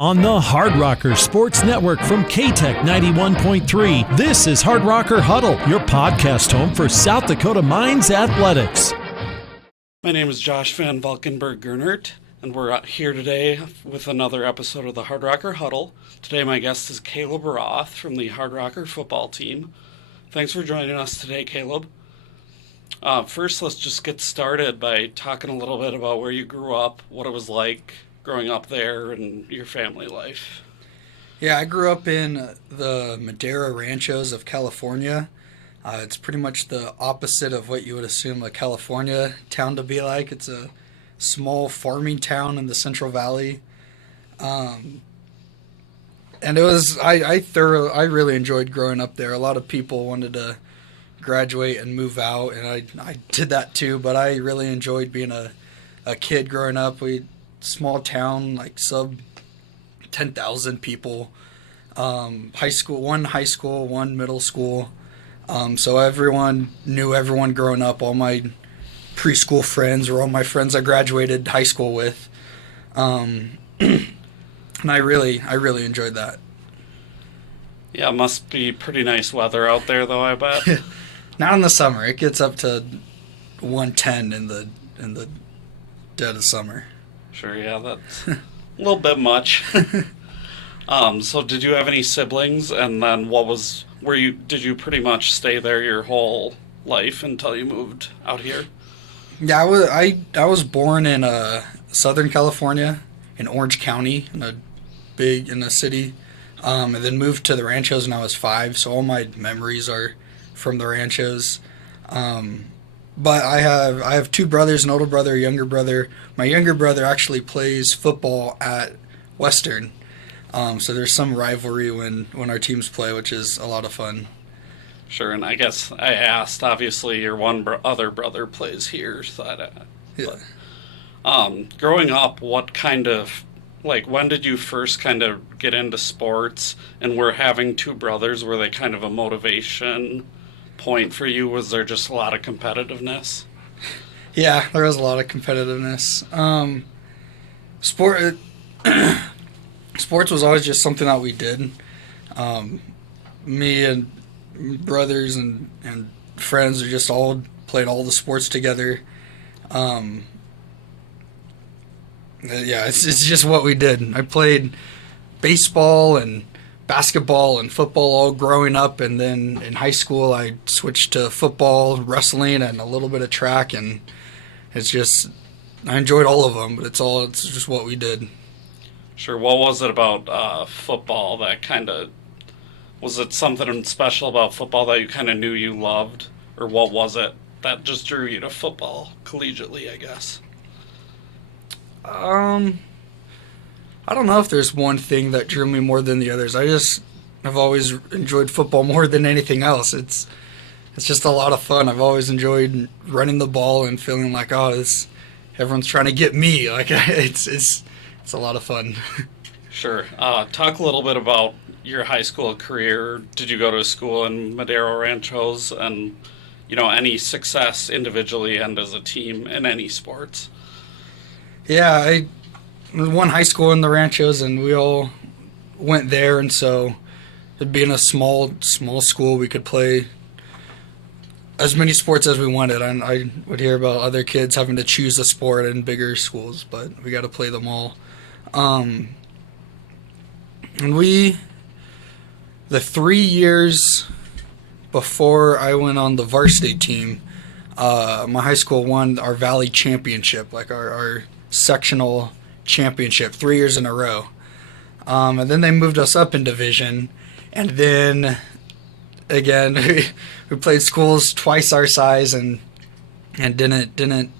On the Hardrocker Sports Network from KTEC 91.3, this is Hardrocker Huddle, your podcast home for South Dakota Mines athletics. My name is Josh van Valkenburg-Gernert, and we're here today with another episode of the Hardrocker Huddle. Today my guest is Kaleb Roth from the Hardrocker football team. Thanks for joining us today, Kaleb. First, let's just get started by talking a little bit about where you grew up, what it was like growing up there, and your family life. Yeah, I grew up in the Madera Ranchos of California. It's pretty much the opposite of what you would assume a California town to be like. It's a small farming town in the Central Valley. And it was, I really enjoyed growing up there. A lot of people wanted to graduate and move out, and I did that too, but I really enjoyed being a kid growing up. Small town, like sub 10,000 people. One high school, one middle school. So everyone knew everyone growing up. All my preschool friends were all my friends I graduated high school with. And I really enjoyed that. Yeah, it must be pretty nice weather out there though, I bet. Not in the summer. It gets up to 110 in the dead of summer. Sure, yeah, that's a little bit much. So did you have any siblings, and then did you pretty much stay there your whole life until you moved out here? Yeah, I was born in Southern California, in Orange County, in a city, and then moved to the Ranchos when I was 5, so all my memories are from the Ranchos. But I have 2 brothers, an older brother, a younger brother. My younger brother actually plays football at Western. So there's some rivalry when our teams play, which is a lot of fun. Sure, and I guess I asked, obviously your other brother plays here. So growing up, when did you first kind of get into sports, and were having 2 brothers, were they kind of a motivation point for you? Was there just a lot of competitiveness? Yeah, there was a lot of competitiveness. Sports was always just something that we did. Me and brothers and friends are just all played all the sports together. Yeah, it's just what we did. I played baseball and basketball and football all growing up, and then in high school I switched to football, wrestling, and a little bit of track, and I enjoyed all of them, but it's just what we did. Sure. What was it about football was it something special about football that you kind of knew you loved, or what was it that just drew you to football collegiately, I guess? I don't know if there's one thing that drew me more than the others. I've always enjoyed football more than anything else. It's just a lot of fun. I've always enjoyed running the ball and feeling like, everyone's trying to get me. Like it's a lot of fun. Sure. Talk a little bit about your high school career. Did you go to school in Madera Ranchos, and any success individually and as a team in any sports? Yeah, I won high school in the Ranchos, and we all went there, and so it being a small school, we could play as many sports as we wanted. I would hear about other kids having to choose a sport in bigger schools, but we got to play them all. And the 3 years before I went on the varsity team, my high school won our Valley Championship, like our sectional championship, 3 years in a row. And then they moved us up in division, and then again we played schools twice our size and didn't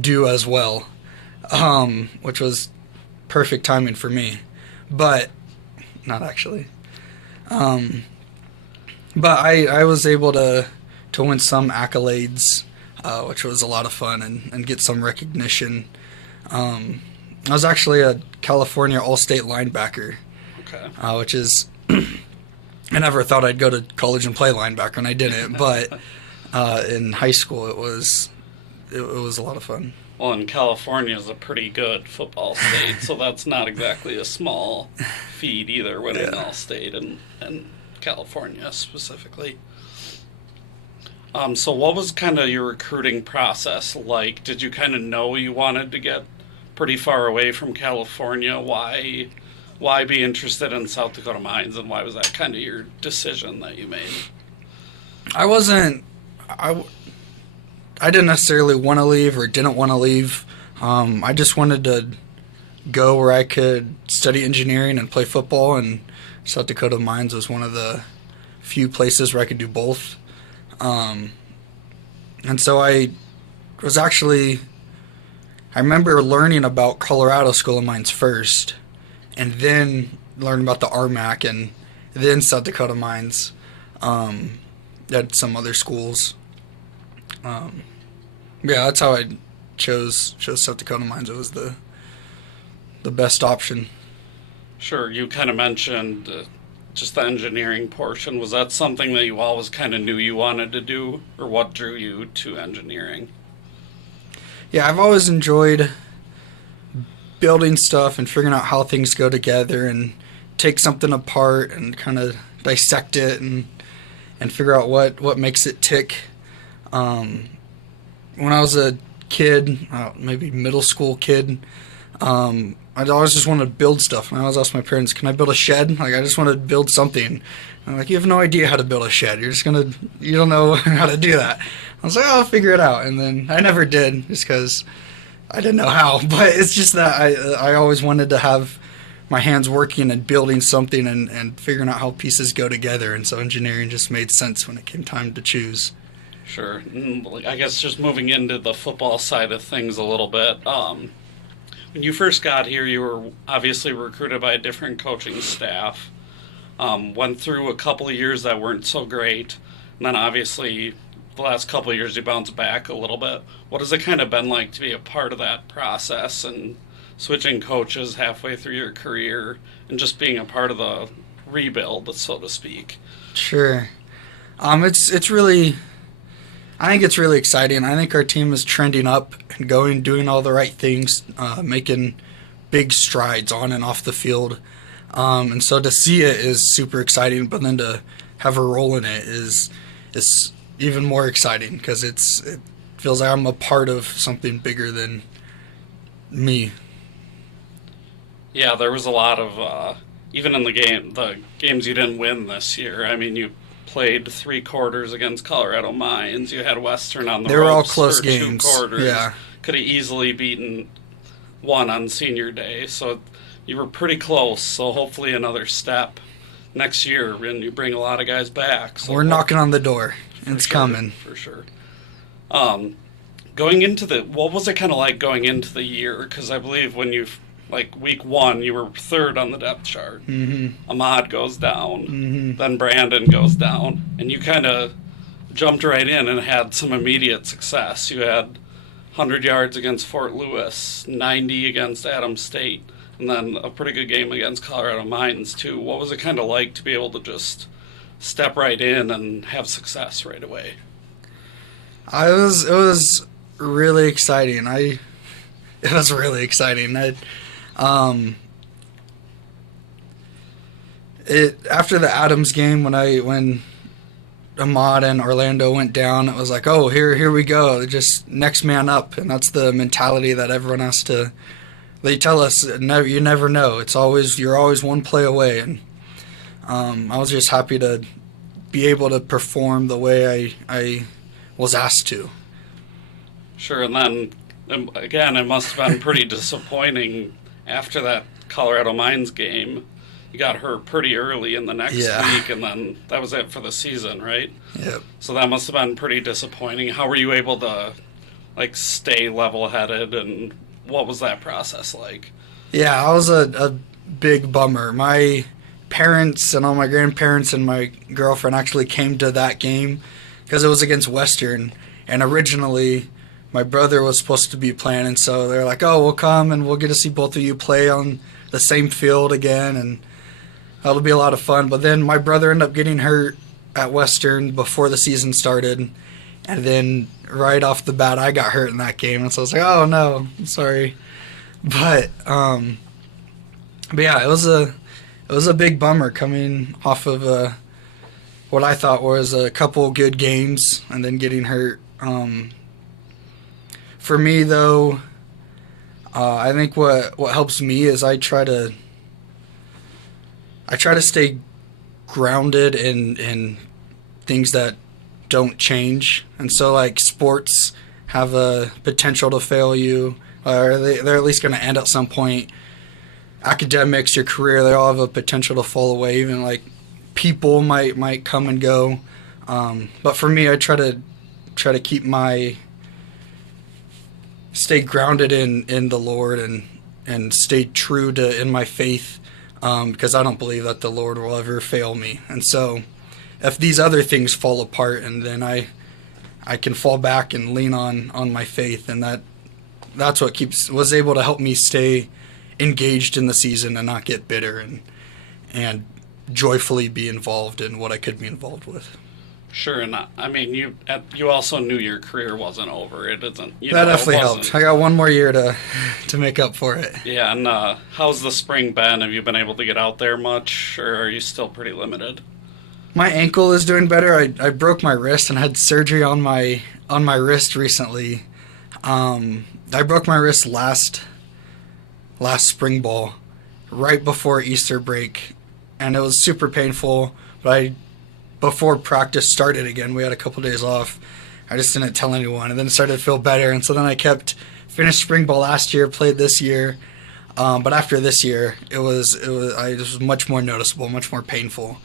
do as well, which was perfect timing for me, but not actually. But I was able to win some accolades, which was a lot of fun, and get some recognition. I was actually a California All-State linebacker, okay. Which is, I never thought I'd go to college and play linebacker, and I didn't. But in high school, it was a lot of fun. Well, and California is a pretty good football state, so that's not exactly a small feat either, winning all state and California specifically. So what was kind of your recruiting process like? Did you kind of know you wanted to get pretty far away from California? Why be interested in South Dakota Mines, and why was that kind of your decision that you made? I wasn't. I didn't necessarily want to leave or didn't want to leave. I just wanted to go where I could study engineering and play football, and South Dakota Mines was one of the few places where I could do both. And so I remember learning about Colorado School of Mines first, and then learning about the RMAC, and then South Dakota Mines at some other schools. Yeah, that's how I chose South Dakota Mines. It was the best option. Sure, you kind of mentioned just the engineering portion. Was that something that you always kind of knew you wanted to do, or what drew you to engineering? Yeah, I've always enjoyed building stuff and figuring out how things go together and take something apart and kind of dissect it and figure out what makes it tick. When I was a kid, maybe middle school kid, I'd always just wanted to build stuff. And I always asked my parents, can I build a shed? Like, I just want to build something. And I'm like, you have no idea how to build a shed. You don't know how to do that. I was like, oh, I'll figure it out. And then I never did, just because I didn't know how. But it's just that I always wanted to have my hands working and building something and figuring out how pieces go together. And so engineering just made sense when it came time to choose. Sure. I guess just moving into the football side of things a little bit. When you first got here, you were obviously recruited by a different coaching staff. Went through a couple of years that weren't so great. And then obviously the last couple of years you bounced back a little bit. What has it kind of been like to be a part of that process and switching coaches halfway through your career and just being a part of the rebuild, so to speak? Sure. It's really... I think it's really exciting. I think our team is trending up and doing all the right things, making big strides on and off the field. And so to see it is super exciting, but then to have a role in it is even more exciting because it feels like I'm a part of something bigger than me. Yeah, there was a lot of, even in the games you didn't win this year. I mean, you played 3 quarters against Colorado Mines. You had Western on the They were all ropes close for games. 2 quarters. Yeah. Could have easily beaten one on senior day. So you were pretty close. So hopefully another step next year, and you bring a lot of guys back. So we're knocking on the door. It's coming. For sure. What was it kind of like going into the year? Because I believe when week 1, you were 3rd on the depth chart. Mm-hmm. Ahmad goes down. Mm-hmm. Then Brandon goes down. And you kind of jumped right in and had some immediate success. You had 100 yards against Fort Lewis, 90 against Adams State, and then a pretty good game against Colorado Mines, too. What was it kind of like to be able to just step right in and have success right away? It was really exciting. It was really exciting. After the Adams game, when Ahmad and Orlando went down, it was like, oh, here we go, just next man up, and that's the mentality that everyone has to. They tell us, you never know. You're always one play away, and I was just happy to be able to perform the way I was asked to. Sure, and then again, it must have been pretty disappointing after that Colorado Mines game. You got hurt pretty early in the next week, and then that was it for the season, right? Yep. So that must have been pretty disappointing. How were you able to, stay level-headed, and what was that process like? Yeah, it was a big bummer. My parents and all my grandparents and my girlfriend actually came to that game because it was against Western, and originally my brother was supposed to be playing, and so they're like, oh, we'll come and we'll get to see both of you play on the same field again, and that'll be a lot of fun. But then my brother ended up getting hurt at Western before the season started, And then right off the bat, I got hurt in that game, and so I was like, "Oh no, I'm sorry." But yeah, it was a big bummer coming off of what I thought was a couple good games and then getting hurt. For me though, I think what helps me is I try to stay grounded in things that don't change. And so like sports have a potential to fail you, or they're at least going to end at some point. Academics, your career, they all have a potential to fall away. Even like people might come and go. But for me, I try to keep stay grounded in the Lord and stay true to in my faith, because I don't believe that the Lord will ever fail me. And so if these other things fall apart, and then I can fall back and lean on my faith, and that's what was able to help me stay engaged in the season and not get bitter and joyfully be involved in what I could be involved with. Sure, and I mean, you also knew your career wasn't over. It isn't. That definitely helped. I got one more year to make up for it. Yeah, and how's the spring been? Have you been able to get out there much, or are you still pretty limited? My ankle is doing better. I broke my wrist and had surgery on my wrist recently. I broke my wrist last spring ball, right before Easter break, and it was super painful. But before practice started again, we had a couple days off. I just didn't tell anyone, and then it started to feel better. And so then I finished spring ball last year, played this year. But after this year, it was much more noticeable, much more painful.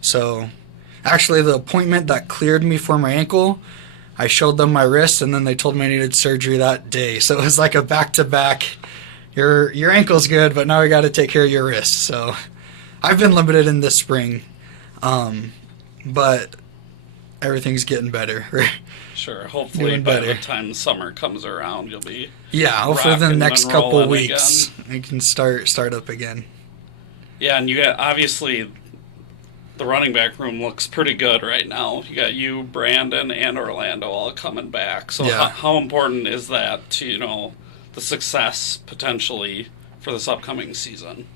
So actually the appointment that cleared me for my ankle, I showed them my wrist, and then they told me I needed surgery that day. So it was like a back-to-back, your ankle's good, but now we got to take care of your wrist. So I've been limited in this spring, but everything's getting better. Sure, hopefully by the time summer comes around, you'll be hopefully the next couple of weeks we can start up again. Yeah, and you got, obviously, the running back room looks pretty good right now. You got you, Brandon, and Orlando all coming back. So yeah. How important is that to, the success potentially for this upcoming season?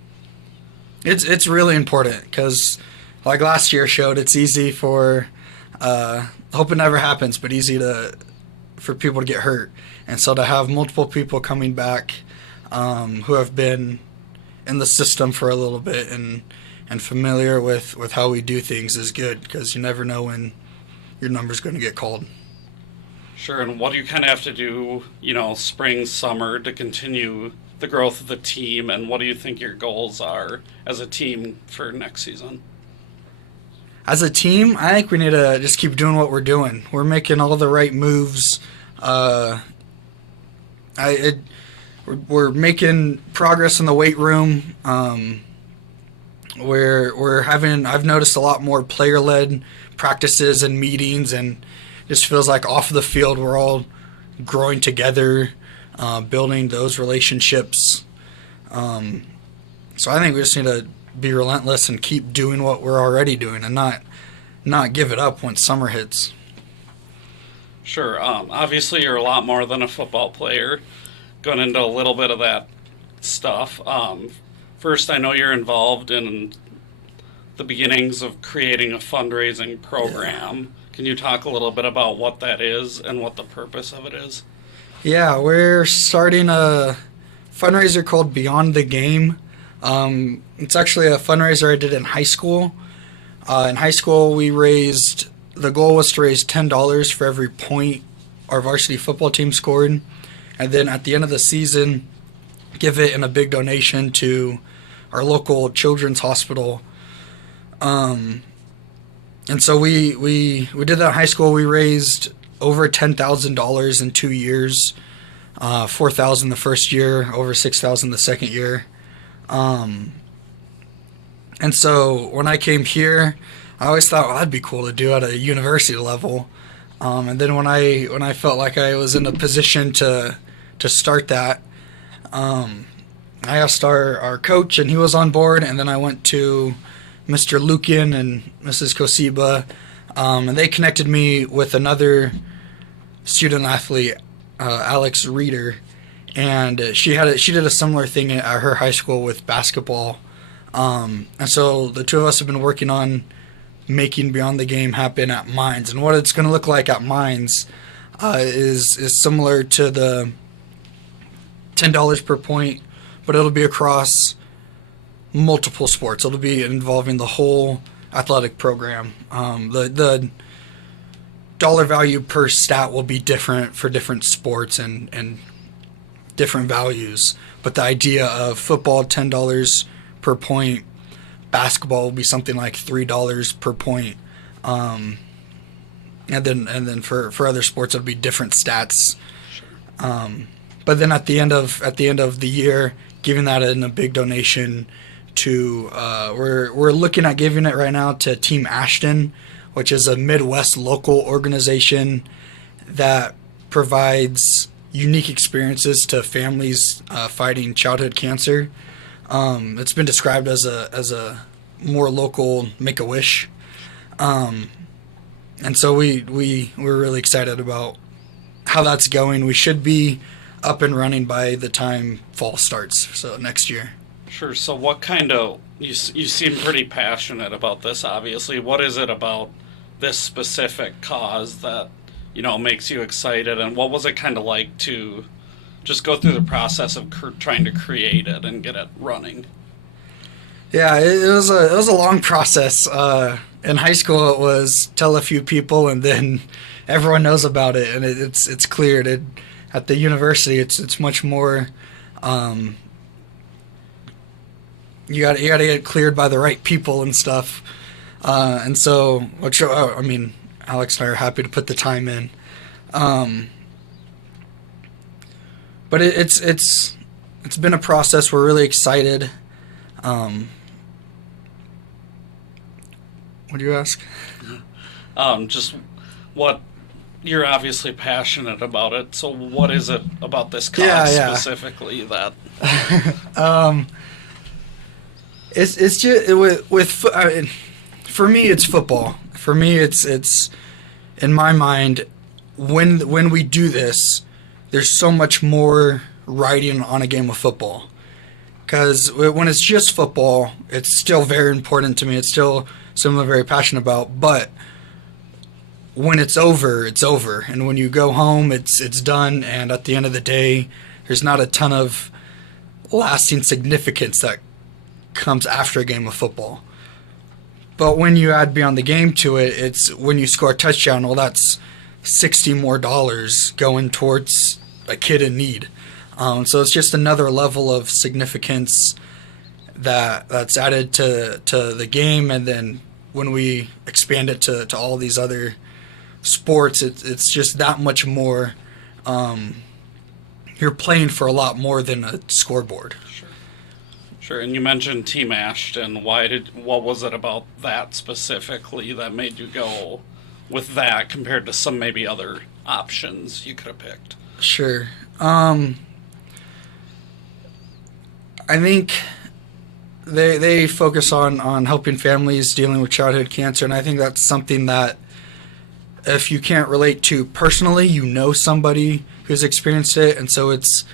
It's really important because, like last year showed, it's easy for, hope it never happens, but easy for people to get hurt. And so to have multiple people coming back who have been in the system for a little bit and familiar with how we do things is good, because you never know when your number's going to get called. Sure, and what do you kind of have to do, spring, summer, to continue the growth of the team, and what do you think your goals are as a team for next season? As a team, I think we need to just keep doing what we're doing. We're making all the right moves. We're making progress in the weight room. I've noticed a lot more player-led practices and meetings, and just feels like off the field we're all growing together, building those relationships. So I think we just need to be relentless and keep doing what we're already doing, and not give it up when summer hits. Sure. Obviously, you're a lot more than a football player. Going into a little bit of that stuff. First, I know you're involved in the beginnings of creating a fundraising program. Yeah. Can you talk a little bit about what that is and what the purpose of it is? Yeah, we're starting a fundraiser called Beyond the Game. It's actually a fundraiser I did in high school. In high school, the goal was to raise $10 for every point our varsity football team scored. And then at the end of the season, give it in a big donation to our local children's hospital. And so we did that in high school. We raised over $10,000 in 2 years, $4,000 the first year, over $6,000 the second year. And so when I came here, I always thought, that'd be cool to do at a university level. And then when I felt like I was in a position to start that, I asked our coach, and he was on board. And then I went to Mr. Lukin and Mrs. Kosiba, and they connected me with another student athlete, Alex Reeder, and she did a similar thing at her high school with basketball. And so the two of us have been working on making Beyond the Game happen at Mines. And what it's going to look like at Mines is similar to the $10 per point, but it'll be across multiple sports. It'll be involving the whole athletic program. The dollar value per stat will be different for different sports and different values. But the idea of football, $10 per point, basketball will be something like $3 per point. And then for other sports it'll be different stats. But then at the end of the year, giving that in a big donation to we're looking at giving it right now to Team Ashton, which is a Midwest local organization that provides unique experiences to families fighting childhood cancer. It's been described as a more local Make-A-Wish. And so we're really excited about how that's going. We should be up and running by the time fall starts, so next year. Sure. So what kind of, you seem pretty passionate about this, obviously. What is it about this specific cause that, makes you excited? And what was it kind of like to just go through the process of trying to create it and get it running? Yeah, it was a long process. In high school, it was tell a few people, and then everyone knows about it, and it's cleared. At the university, it's much more. You got to get cleared by the right people and stuff, and so Alex and I are happy to put the time in. But it's been a process. We're really excited. What do you ask? Just what, you're obviously passionate about it. So what is it about this cause specifically that? It's just for me it's football. For me it's in my mind when we do this, there's so much more riding on a game of football. Because when it's just football, it's still very important to me. It's still something I'm very passionate about. But when it's over, it's over. And when you go home, it's done. And at the end of the day, there's not a ton of lasting significance that comes after a game of football. But when you add Beyond the Game to it, it's when you score a touchdown, well, that's $60 more going towards a kid in need. So it's just another level of significance that's added to the game. And then when we expand it to all these other sports, it's just that much more. You're playing for a lot more than a scoreboard. Sure. And you mentioned Team Ashton. What was it about that specifically that made you go with that compared to some maybe other options you could have picked? Sure. I think they focus on helping families dealing with childhood cancer, and I think that's something that if you can't relate to personally, somebody who's experienced it, and so it's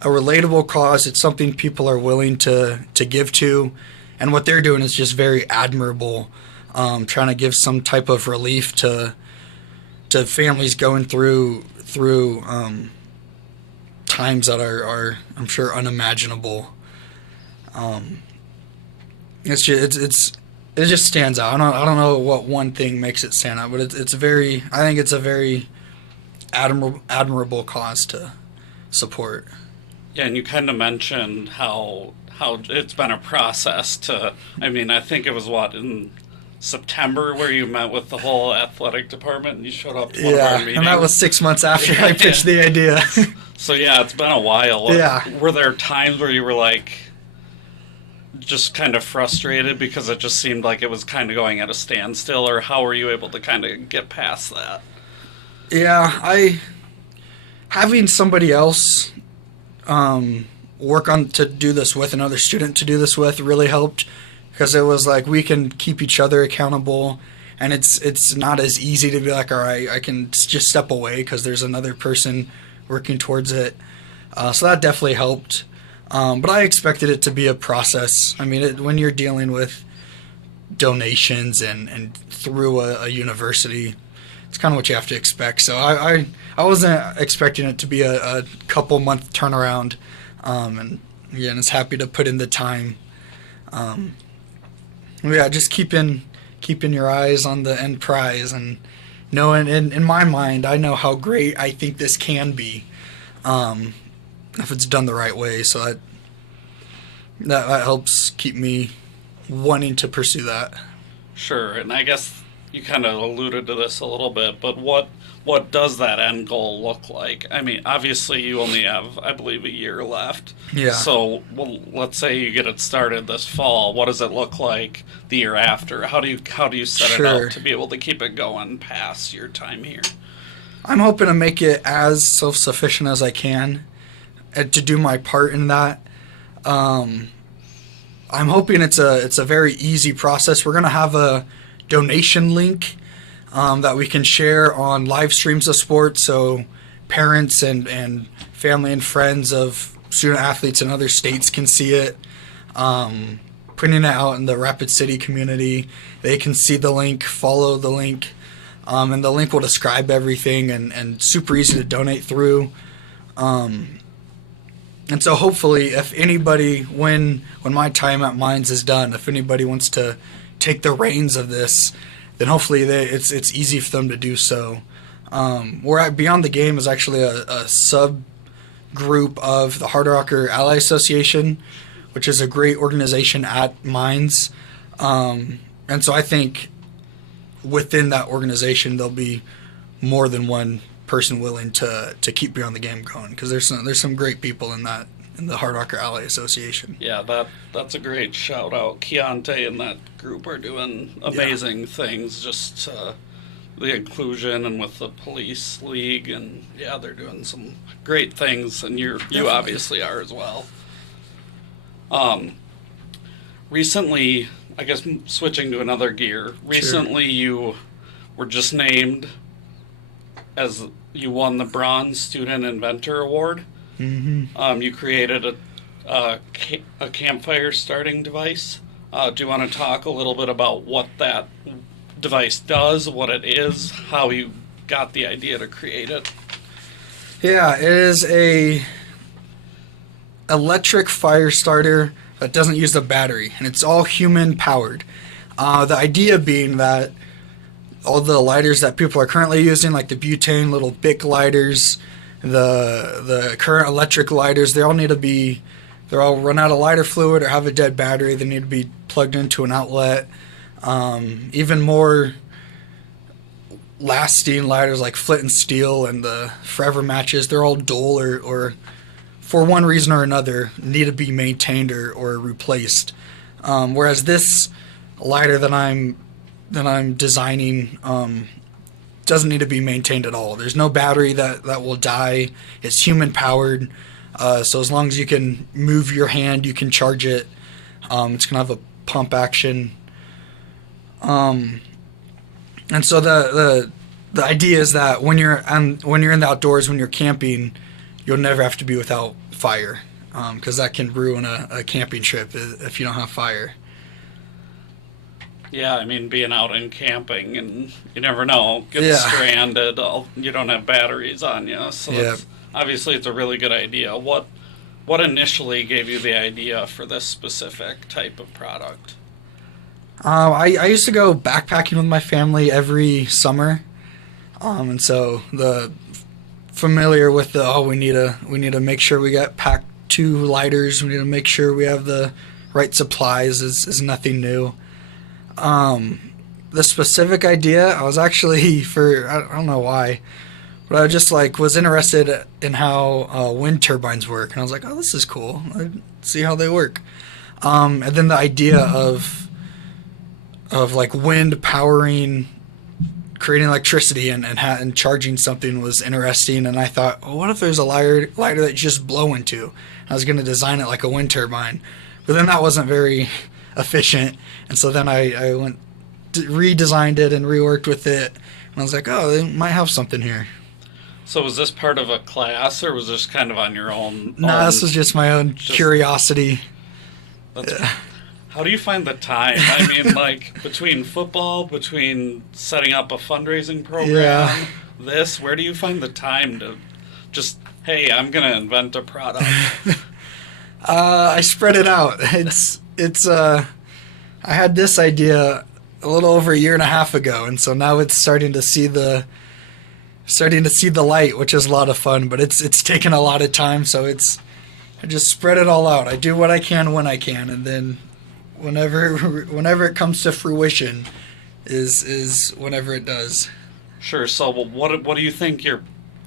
a relatable cause. It's something people are willing to give to, and what they're doing is just very admirable, trying to give some type of relief to families going through times that are I'm sure unimaginable. It just stands out. I don't know what one thing makes it stand out, but I think it's a very admirable cause to support. Yeah, and you kind of mentioned how it's been a process to, I think it was in September where you met with the whole athletic department and you showed up to one of our meetings. And that was 6 months after I pitched the idea. So yeah, it's been a while. Yeah. Were there times where you were just kind of frustrated because it just seemed like it was kind of going at a standstill, or how were you able to kind of get past that? Yeah, having somebody else work on to do this with, another student to do this with, really helped, because it was like we can keep each other accountable, and it's not as easy to be like, all right, I can just step away because there's another person working towards it. So that definitely helped. But I expected it to be a process. I mean, when you're dealing with donations and through a university, it's kind of what you have to expect. So I wasn't expecting it to be a couple month turnaround. And again, it's happy to put in the time. Yeah, just keeping your eyes on the end prize and knowing in my mind, I know how great I think this can be. If it's done the right way, so that helps keep me wanting to pursue that. Sure, and I guess you kind of alluded to this a little bit, but what does that end goal look like? I mean, obviously you only have, I believe, a year left. Yeah. So, well, let's say you get it started this fall. What does it look like the year after? How do you set it up to be able to keep it going past your time here? I'm hoping to make it as self-sufficient as I can, and to do my part in that. I'm hoping it's a very easy process. We're gonna have a donation link that we can share on live streams of sports, so parents and family and friends of student athletes in other states can see it. Putting it out in the Rapid City community, they can see the link, follow the link, and the link will describe everything and super easy to donate through. And so hopefully, if anybody, when my time at Mines is done, if anybody wants to take the reins of this, then hopefully it's easy for them to do so. We're at Beyond the Game is actually a subgroup of the Hardrocker Ally Association, which is a great organization at Mines. And so I think within that organization there'll be more than one person willing to keep Beyond the Game going, because there's some great people in the Hardrocker Ally Association. Yeah, that's a great shout out. Keontae and that group are doing amazing things, just the inclusion and with the police league, and yeah, they're doing some great things, and you obviously are as well. Recently, I guess switching to another gear, recently you were just named as you won the Braun Inventor Award. Mm-hmm. You created a campfire starting device. Do you want to talk a little bit about what that device does, what it is, how you got the idea to create it? Yeah, it is a electric fire starter that doesn't use a battery, and it's all human powered. The idea being that all the lighters that people are currently using, like the butane little Bic lighters, the current electric lighters, they're all run out of lighter fluid or have a dead battery. They need to be plugged into an outlet. Even more lasting lighters like flint and steel and the forever matches, they're all dull or for one reason or another need to be maintained or replaced. Whereas this lighter that I'm designing doesn't need to be maintained at all. There's no battery that will die. It's human powered. So as long as you can move your hand, you can charge it. It's gonna have a pump action. And so the idea is that when you're in the outdoors, when you're camping, you'll never have to be without fire, because that can ruin a camping trip if you don't have fire. Yeah, I mean, being out and camping, and you never know, get stranded, you don't have batteries on you, so obviously it's a really good idea. What initially gave you the idea for this specific type of product? I used to go backpacking with my family every summer, and so the familiar with we need to make sure we got packed 2 lighters, we need to make sure we have the right supplies is nothing new. The specific idea, I was actually I don't know why, but I just was interested in how wind turbines work, and I was like, oh, this is cool. Let's see how they work. And then the idea of wind powering, creating electricity and charging something was interesting, and I thought, well, what if there's a lighter that you just blow into? I was going to design it like a wind turbine, but then that wasn't very efficient, and so then I redesigned it and reworked with it. And I was like, oh, they might have something here. So was this part of a class, or was this kind of on your own? No, this was just my own curiosity. How do you find the time? I mean, like, between football, between setting up a fundraising program, where do you find the time to just, hey, I'm going to invent a product? I spread it out. I had this idea a little over a year and a half ago, and so now it's starting to see the light, which is a lot of fun, but it's taken a lot of time, so I just spread it all out. I do what I can when I can, and then whenever it comes to fruition is whenever it does. Sure. So what do you think your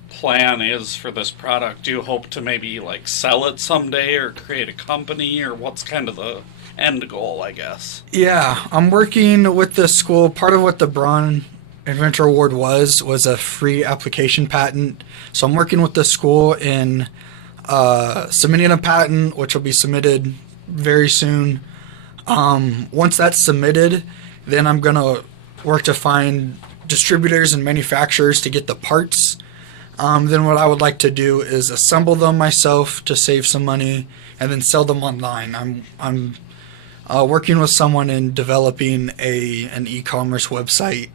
plan is for this product? Do you hope to maybe like sell it someday or create a company, or what's kind of the end goal, I guess? Yeah, I'm working with the school. Part of what the Braun Inventor Award was a free application patent. So I'm working with the school in submitting a patent, which will be submitted very soon. Once that's submitted, then I'm going to work to find distributors and manufacturers to get the parts. Then what I would like to do is assemble them myself to save some money and then sell them online. I'm working with someone in developing an e-commerce website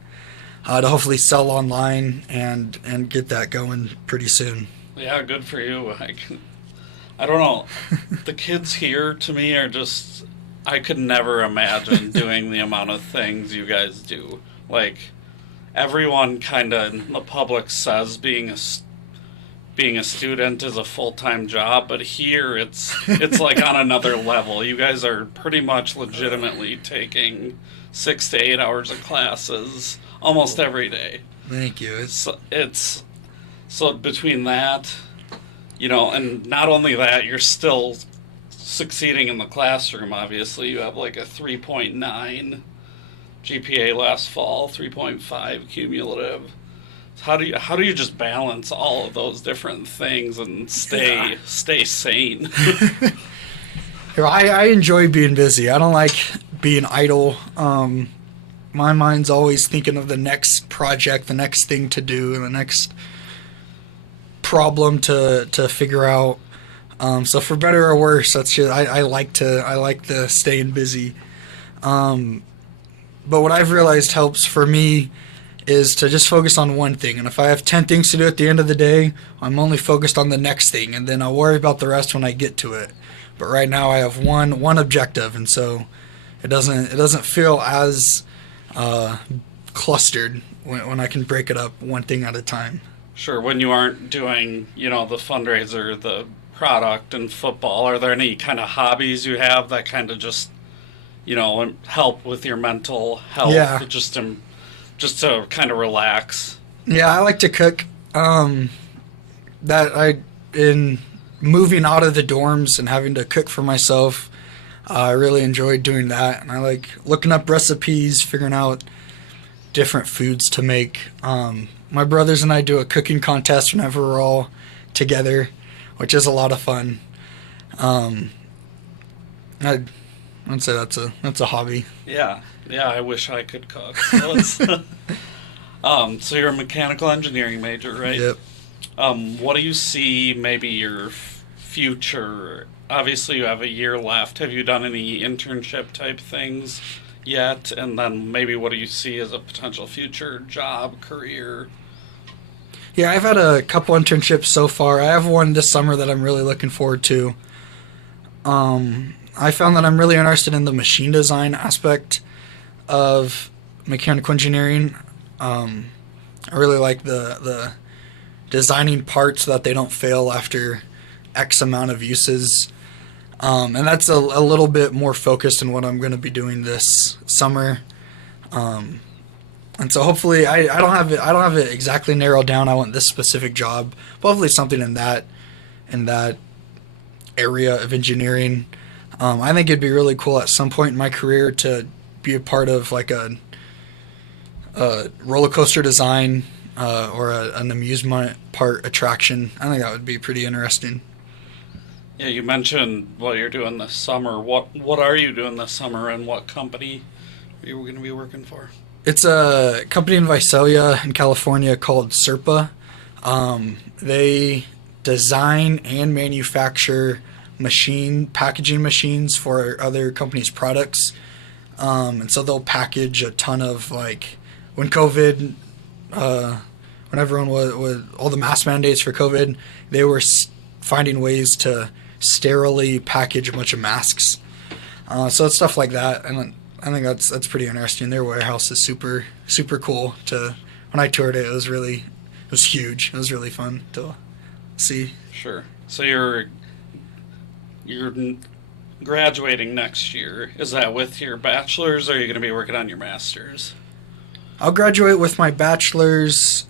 to hopefully sell online and get that going pretty soon. Yeah, good for you. I don't know. The kids here, to me, are just... I could never imagine doing the amount of things you guys do. Like, everyone kind of in the public says being a student is a full-time job, but here it's like on another level. You guys are pretty much legitimately taking 6 to 8 hours of classes almost every day. Thank you. So between that, and not only that, you're still succeeding in the classroom. Obviously, you have like a 3.9 GPA last fall, 3.5 cumulative. How do you just balance all of those different things and stay sane? I enjoy being busy. I don't like being idle. My mind's always thinking of the next project, the next thing to do, and the next problem to figure out. So for better or worse, that's just, I like the staying busy. But what I've realized helps for me is to just focus on one thing. And if I have 10 things to do at the end of the day, I'm only focused on the next thing, and then I'll worry about the rest when I get to it. But right now I have one objective, and so it doesn't feel as clustered when I can break it up one thing at a time. Sure. When you aren't doing, the fundraiser, the product, and football, are there any kind of hobbies you have that kind of just, help with your mental health? Yeah. Just to kind of relax? Yeah, I like to cook. In moving out of the dorms and having to cook for myself, I really enjoyed doing that. And I like looking up recipes, figuring out different foods to make. My brothers and I do a cooking contest whenever we're all together, which is a lot of fun. I'd say that's a hobby. Yeah, I wish I could cook. So you're a mechanical engineering major, right? Yep. What do you see maybe your future? Obviously, you have a year left. Have you done any internship type things yet? And then maybe what do you see as a potential future job, career? Yeah, I've had a couple internships so far. I have one this summer that I'm really looking forward to. I found that I'm really interested in the machine design aspect of mechanical engineering. I really like the designing parts so that they don't fail after X amount of uses. And that's a little bit more focused in what I'm going to be doing this summer. And so hopefully I don't have it exactly narrowed down. I want this specific job, but hopefully something in that area of engineering. I think it'd be really cool at some point in my career to be a part of like a roller coaster design or an amusement park attraction. I think that would be pretty interesting. Yeah, you mentioned what you're doing this summer. What are you doing this summer, and what company are you going to be working for? It's a company in Visalia in California called Serpa. They design and manufacture packaging machines for other companies' products. And so they'll package a ton of, like, when COVID, when everyone was all the mask mandates for COVID, they were finding ways to sterilely package a bunch of masks. So it's stuff like that, and I think that's pretty interesting. Their warehouse is super cool. When I toured it, it was huge. It was really fun to see. Sure. So you're graduating next year. Is that with your bachelor's, or are you going to be working on your master's? I'll graduate with my bachelor's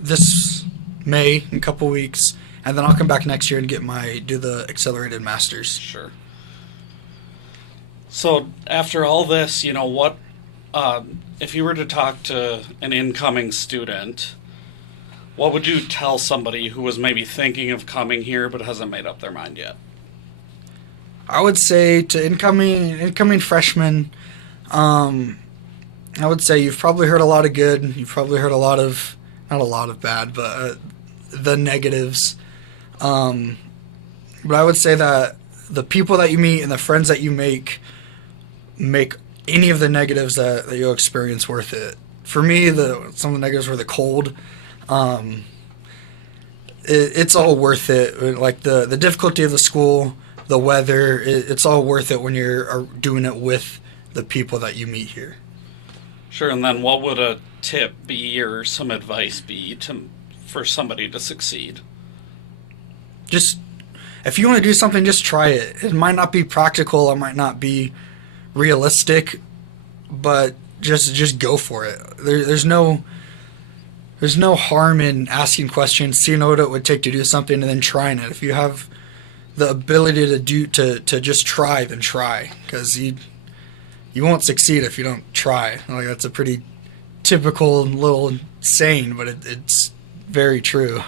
this May, in a couple weeks, and then I'll come back next year and do the accelerated master's. Sure. So after all this, what if you were to talk to an incoming student, what would you tell somebody who was maybe thinking of coming here but hasn't made up their mind yet? I would say to incoming freshmen, I would say you've probably heard a lot of good. You've probably heard not a lot of bad, but the negatives. But I would say that the people that you meet and the friends that you make any of the negatives that you'll experience worth it. For me, some of the negatives were the cold. It's all worth it. Like the difficulty of the school, the weather, it's all worth it when you're doing it with the people that you meet here. Sure, and then what would a tip be or some advice be for somebody to succeed? Just, if you want to do something, just try it. It might not be practical, it might not be realistic, but just go for it. There's no harm in asking questions, seeing what it would take to do something, and then trying it. If you have the ability to just try, then try, because you won't succeed if you don't try. Like, that's a pretty typical little saying, but it's very true.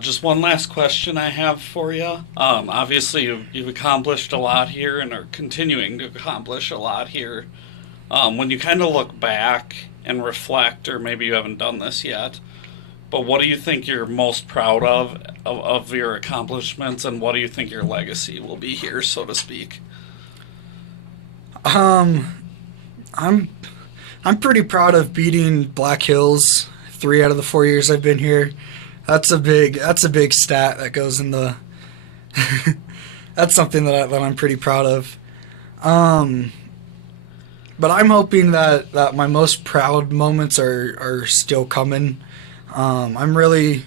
Just one last question I have for you. Obviously, you've accomplished a lot here and are continuing to accomplish a lot here. When you kind of look back and reflect, or maybe you haven't done this yet, but what do you think you're most proud of your accomplishments, and what do you think your legacy will be here, so to speak? I'm pretty proud of beating Black Hills 3 out of the 4 years I've been here. That's a big stat that goes in the. That's something that I'm pretty proud of. But I'm hoping that my most proud moments are still coming. I'm really,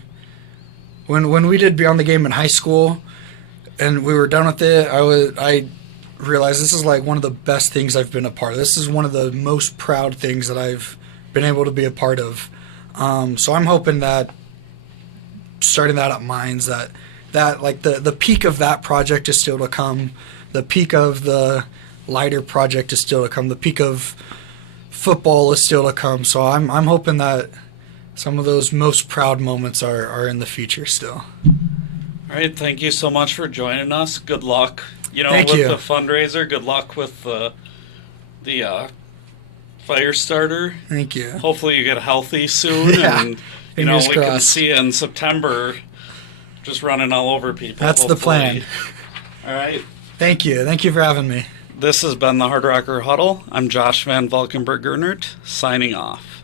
when we did Beyond the Game in high school, and we were done with it, I realized this is like one of the best things I've been a part of. This is one of the most proud things that I've been able to be a part of. So I'm hoping that starting that at Mines, that like the peak of that project is still to come. The peak of the lighter project is still to come. The peak of football is still to come. So I'm hoping that some of those most proud moments are in the future still. All right, thank you so much for joining us. Good luck, Thank with you. the fundraiser. Good luck with the fire starter. Thank you. Hopefully you get healthy soon, Yeah. and Fingers we can crossed. see you in September, just running all over people. That's the plan. All right. Thank you. Thank you for having me. This has been the Hardrocker Huddle. I'm Josh Van Valkenburg-Gernert, signing off.